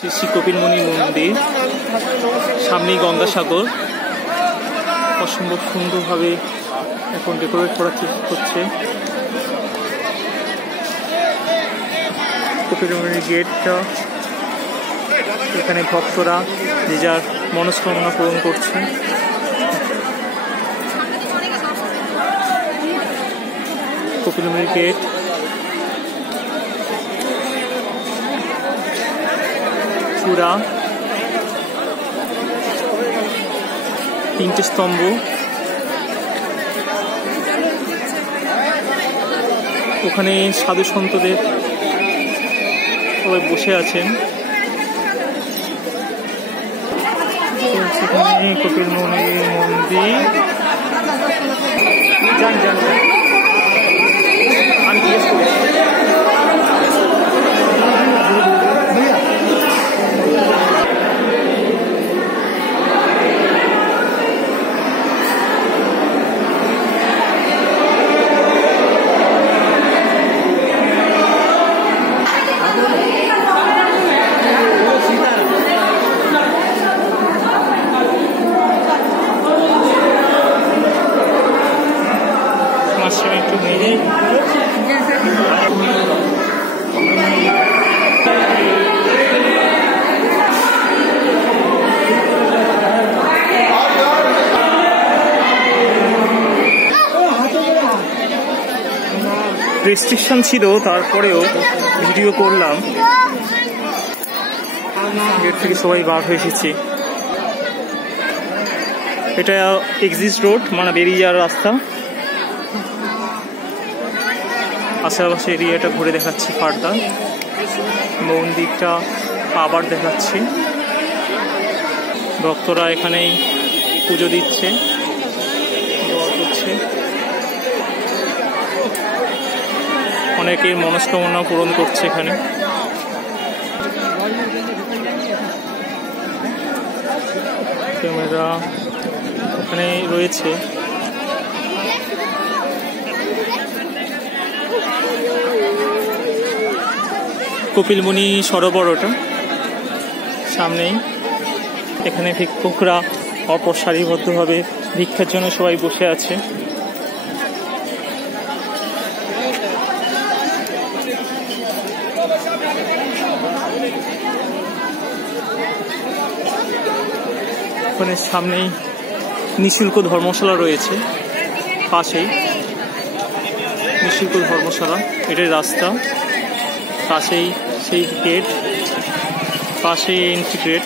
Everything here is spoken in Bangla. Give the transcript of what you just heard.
শ্রী শ্রী কপিলমুনি মন্দির, সামনেই গঙ্গাসাগর। অসম্ভব সুন্দরভাবে এখন ডেকোরেট করার চেষ্টা করছে। কপিলমুনি গেটটা, এখানে ভক্তরা যে যার মনস্কামনা পূরণ করছে। কপিলমুনি গেট, চূড়া, 3টে স্তম্ভ, ওখানে সাধু সন্তদের সবাই বসে আছেন। সেখানে কপিলমুনি মন্দির। যান যান যান, আমি জিজ্ঞেস করি। রেস্ট্রিকশন ছিল, তারপরেও ভিডিও করলাম। গেট থেকে সবাই বার হয়ে এসেছি। এটা এক্সিট রোড, মানে বেরিয়ে যাওয়ার রাস্তা। আশেপাশে এরিয়াটা ঘুরে দেখাচ্ছি ফার্দার। মন্দিরটা আবার দেখাচ্ছি। ভক্তরা এখানেই পুজো দিচ্ছে, দোয়া করছে। অনেকের মনস্কামনা পূরণ করছে এখানে। ক্যামেরা ওখানে রয়েছে। কপিলমুনি সরোবর ওটা সামনেই। এখানে ভিক্ষুকরা অপর সারিবদ্ধভাবে ভিক্ষার জন্য সবাই বসে আছে। ওখানে সামনেই নিঃশুল্ক ধর্মশালা রয়েছে, পাশেই নিঃশুল্ক ধর্মশালা। এটাই রাস্তা, পাশেই সেই গেট, পাশেই এন্ট্রি গেট।